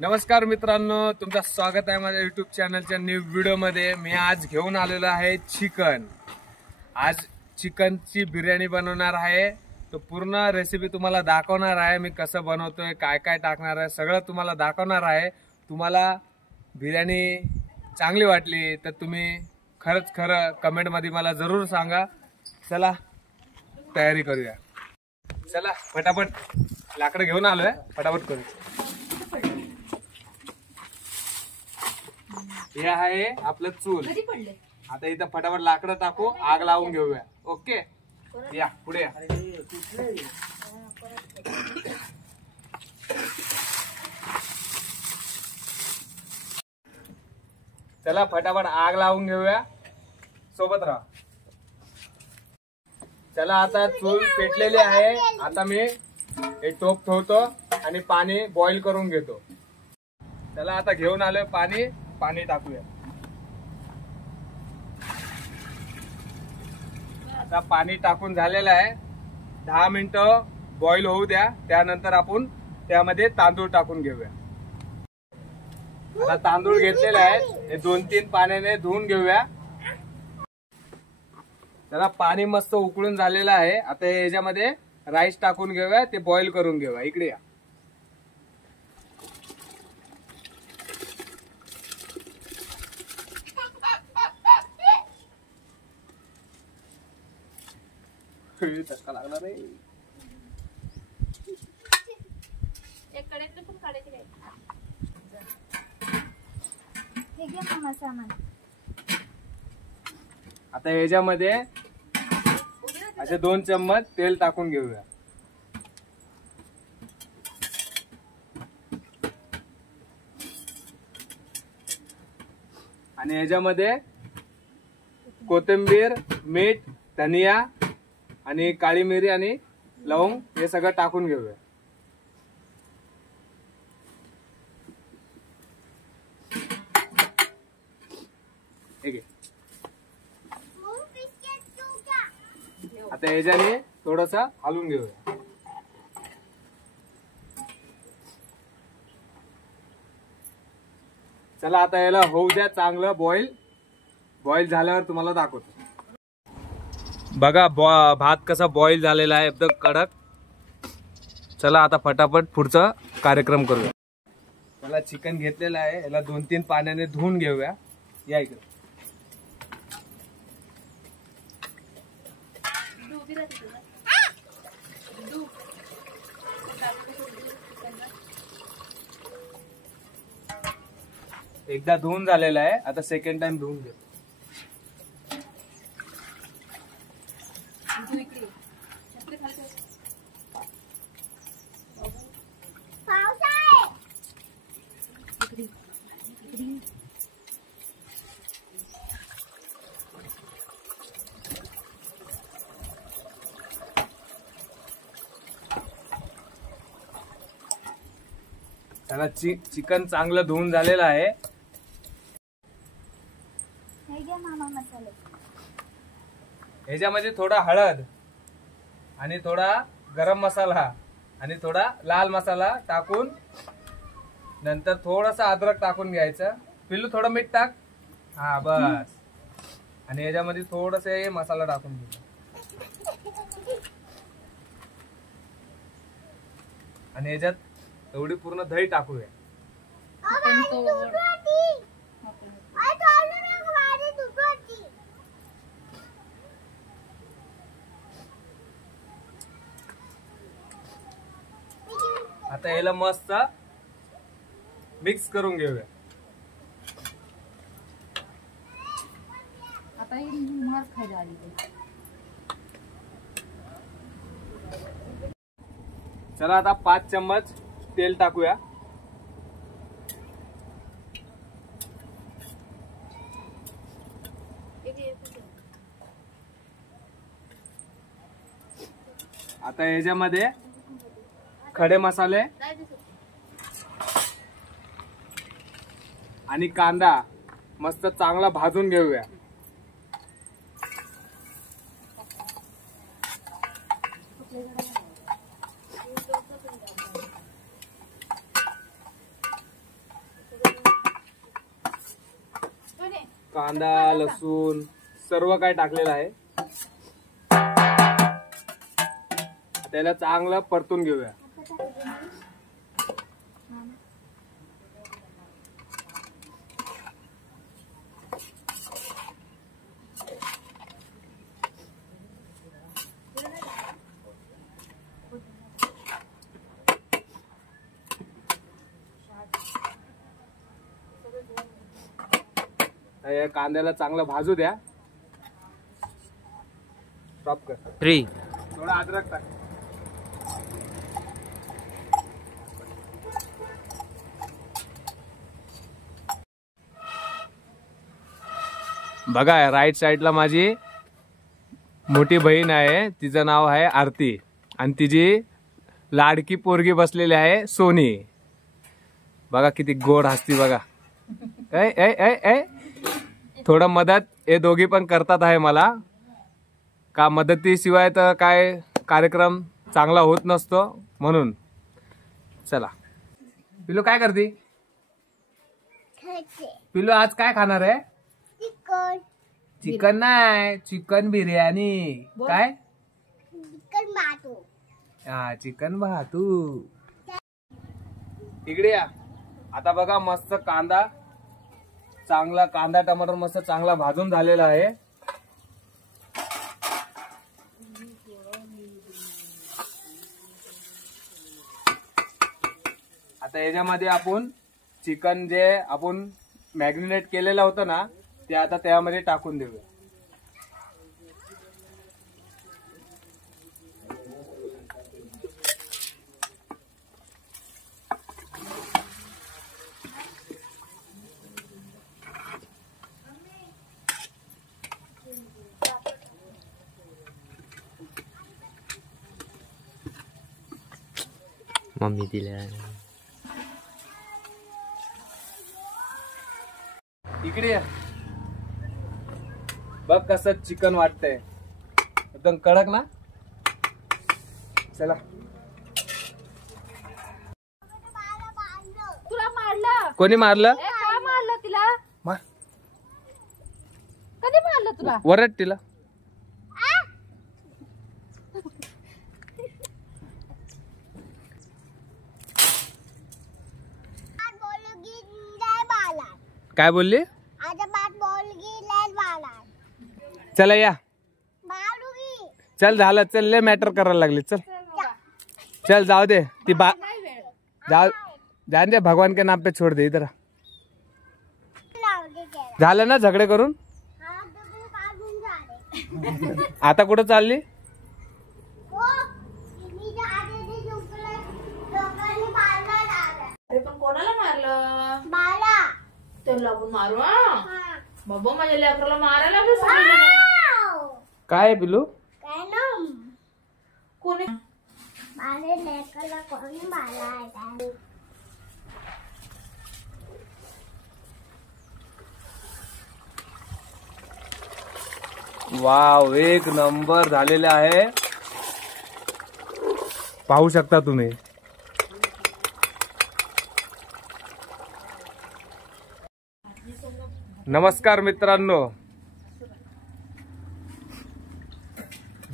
नमस्कार मित्रांनो, तुमचं स्वागत आहे माझ्या YouTube चॅनलच्या न्यू व्हिडिओमध्ये। मी आज घेऊन आलेलो आहे चिकन। आज चिकनची बिर्याणी बनवणार आहे। तो पूर्ण रेसिपी तुम्हाला दाखवणार आहे। मी कसं बनवतोय, काय काय टाकणार आहे, सगळं तुम्हाला दाखवणार आहे। तुम्हाला बिर्याणी चांगली वाटली तर तुम्ही खरं कमेंट मध्ये मला जरूर सांगा। चला तयारी करूया। चला फटाफट लाकडं घेऊन आलोय, फटाफट करू। हे आहे आपलं चूल। आता इथं फटाफट लाकडं टाकू, आग लावून घेऊया। ओके, या पुढे या। चला फटाफट आग लावून घेऊया, सोबत राहा। चला आता चूल पेटलेली आहे। आता मी हे टोप ठेवतो आणि पाणी बॉईल करून घेतो। चला आता घेऊन आलोय पाणी टाकूया। आता पाणी टाकून झालेलं आहे। 10 मिनिटं बॉईल होऊ द्या, त्यानंतर आपण त्यामध्ये तांदूळ टाकून घेऊया। आता तांदूळ घेतलेले आहेत, हे 2-3 पाण्याने धुवून घेऊया। चला पाणी मस्त उकळून झालेलं आहे। आता याच्यामध्ये राईस टाकून घेऊया, ते बॉईल करून घेऊया। इकडे या। धक्का लागला रे। आता याच्यामध्ये असे 2 चम्मच तेल टाकून घेऊया। आणि याच्यामध्ये कोथिंबीर, मीठ, धनिया आणि काळी मिरी आणि लवंग हे सगळं टाकून घेऊया। आता याच्याने थोडंसं हलवून घेऊया। चला आता याला होऊ द्या चांगलं बॉईल झाल्यावर तुम्हाला दाखवतो। बघा भात कसा बॉईल झालेला आहे, एकदम कडक। चला आता फटाफट पुढचा कार्यक्रम करूया। चला चिकन घेतलेलं आहे, याला 2-3 पाण्याने धुवून घेऊया। या इकडे। एकदा धुवून झालेला आहे, आता सेकंड टाइम धुवून घेऊ। चला चिकन चांगलं धुवून झालेलं आहे। ह्याच्यामध्ये थोडा हळद आणि थोडा गरम मसाला आणि थोडा लाल मसाला टाकून नंतर थोडासा अद्रक टाकून घ्यायचं। पिल्लू थोडं मीठ टाक। हा बस। आणि याच्यामध्ये थोडंसं मसाला टाकून घ्यायचा आणि याच्यात एवढी पूर्ण दही टाकूया। आता याला मस्त मिक्स करून घेऊया। आता ही मार खायला आली। चला आता 5 चम्मच तेल टाकूया। आता याच्यामध्ये खडे मसाले आणि कांदा मस्त चांगला भाजून घेऊया। कांदा लसूण सर्व काय टाकलेलं आहे. त्याला चांगलं परतून घेऊया. या कांद्याला चांगलं भाजू द्या. स्टॉप कर. थोडा अद्रक टाक. बघा राईट साईडला माझी मोठी बहीण आहे, तिचं नाव आहे आरती आणि तिची लाडकी पोरगी बसलेली आहे सोनी. बघा किती गोड हसती बघा. ऐ ऐ ऐ ऐ थोडं मदत हे दोघी पण करतात आहे मला. का मदतीशिवाय तर काय कार्यक्रम चांगला होत नसतो म्हणून. चला पिलू काय करते? पिलू आज काय खाणार आहे? चिकन नाही, चिकन बिर्याणी. काय? हा चिकन भातू. इकडे या. आता बघा मस्त कांदा चांगला कांदा टमाटर मस्त चांगला भाजून झालेला आहे. आता याच्यामध्ये आपण चिकन जे आपण मॅग्नेट केलेलं होतं ना ते आता त्यामध्ये टाकून देऊया. मम्मी दिल्या. इकडे या. बघ कसं चिकन वाटतंय एकदम कडक ना. चला तुला मारलं? कोणी मारलं? काय मारलं तिला? मार. कधी मारलं तुला? वरट तिला. काय बोलली? चला या. चल झालं. चल लय मॅटर करायला लागली. चल चल जाऊ दे ती जान दे. भगवान के नाम पे छोड़ दे. इधर झालं ना झगडे करून. आता कुठं चालली? पण कोणाला मारलं? त्याला आपण मारू. बाबा माझ्या लेकराला मारायला लागलं. काय पिलू? कोणी वाव एक नंबर झालेले आहे. पाहू शकता तुम्ही. नमस्कार मित्रांनो.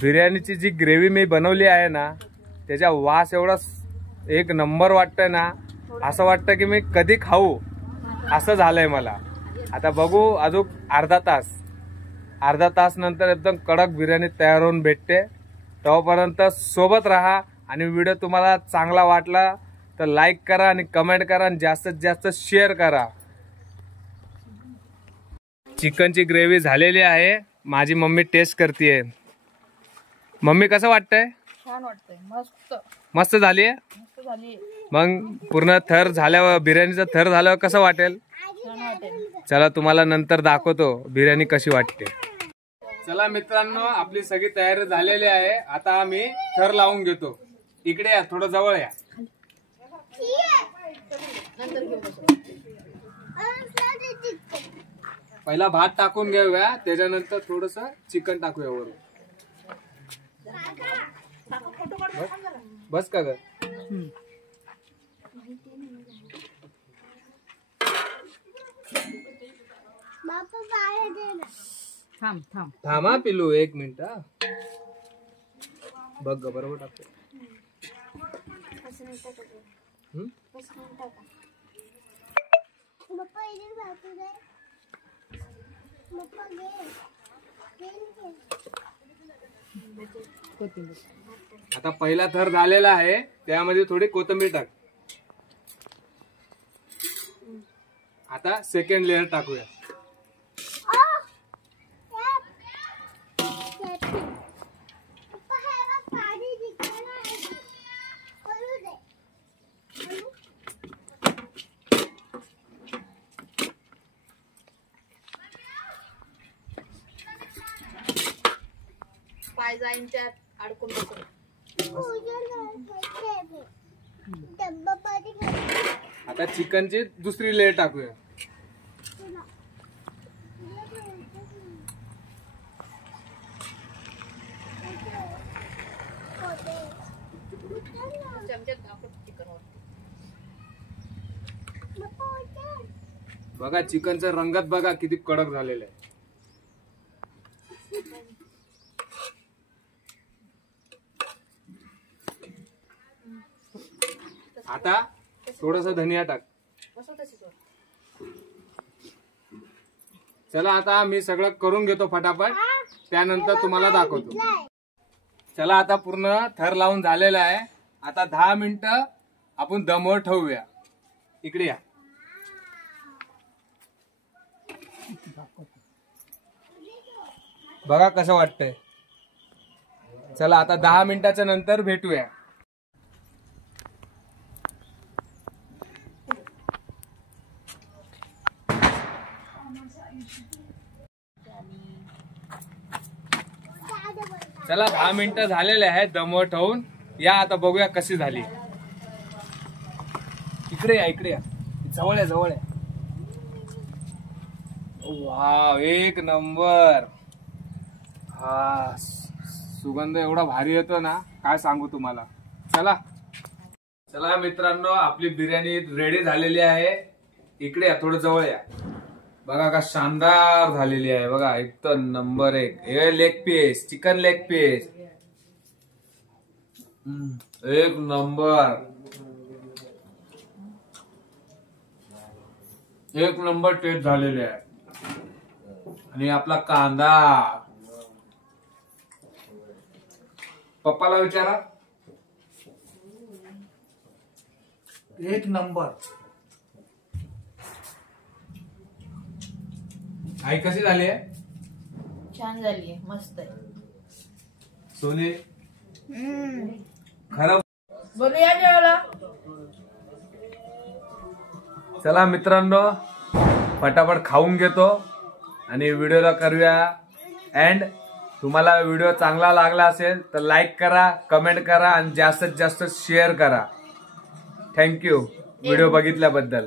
बिर्याणीची जी ग्रेव्ही मी बनवली आहे ना त्याचा वास एवढा एक नंबर वाटतंय ना. असं वाटतं की मी कधी खाऊ असं झालंय मला. आता बघू अजून अर्धा तास नंतर एकदम कडक बिर्याणी तयार होऊन भेटते. तोपर्यंत सोबत राहा आणि व्हिडिओ तुम्हाला चांगला वाटला तर लाईक करा आणि कमेंट करा आणि जास्तीत जास्त शेअर करा. चिकनची ग्रेव्ही झालेली आहे. माझी मम्मी टेस्ट करतेय. मम्मी कसं वाटतंय? छान वाटतंय. मस्त मस्त झाली आहे. मस्त झाली. मग पूर्ण थर झाल्यावर बिर्याणीचा थर झाल्यावर कसं वाटेल? छान वाटेल. चला तुम्हाला नंतर दाखवतो बिर्याणी कशी वाटते. चला मित्रांनो आपली सगळी तयारी झालेली आहे. आता आम्ही थर लावून घेतो. इकडे या थोडं जवळ या. पहिला भात टाकून घेऊया त्याच्यानंतर थोडस चिकन टाकूया वरून. बस का ग? बापा थांब थांब. थांबा पिलू 1 मिनिट. बघ ग बरोबर टाकतो. आता पहिला थर झालेला आहे, त्यामध्ये थोडी कोथिंबीर टाक. आता सेकंड लेअर टाकूया. पाय जाईन त्यात अडकून बसतो. आता चिकनची दुसरी लेअर टाकूया. चमच्यात टाकून चिकन वरती. बघा चिकनचा रंगत बघा किती कडक झालेला आहे. आता थोडासा धनिया टाक. चला आता मी सगळं करून घेतो फटाफट, त्यानंतर तुम्हाला दाखवतो. चला आता पूर्ण थर लावून झालेला आहे. आता 10 मिनिटं आपण दमवर ठेवूया. इकडे या. बघा कसं वाटतंय. चला आता 10 मिनिटाच्या नंतर भेटूया. चला 10 मिनिटं झालेले आहेत दमवर ठेवून. या आता बघूया कशी झाली. इकडे या, इकडे या, जवळ आहे, जवळ आहे. Wow, 1 number. हा सुगंध एवढा भारी येतो ना, काय सांगू तुम्हाला. चला चला मित्रांनो, आपली बिर्याणी रेडी झालेली आहे. इकडे या, थोडं जवळ या. बघा का शानदार झालेली आहे. बघा एकदम नंबर 1. हे leg piece, chicken leg piece 1 number. 1 number test झालेली आहे. आणि आपला कांदा, पप्पाला विचारा. 1 नंबर. आई कशी झाली आहे? छान झाली, मस्त आहे. सोने खरं बोलूया जेवायला. चला मित्रांनो, फटाफट खाऊन घेतो आणि व्हिडिओला करूया एंड. तुम्हाला व्हिडिओ चांगला लागला असेल तर लाईक करा, कमेंट करा आणि जास्तीत जास्त शेअर करा. Thank you video बघितल्याबद्दल.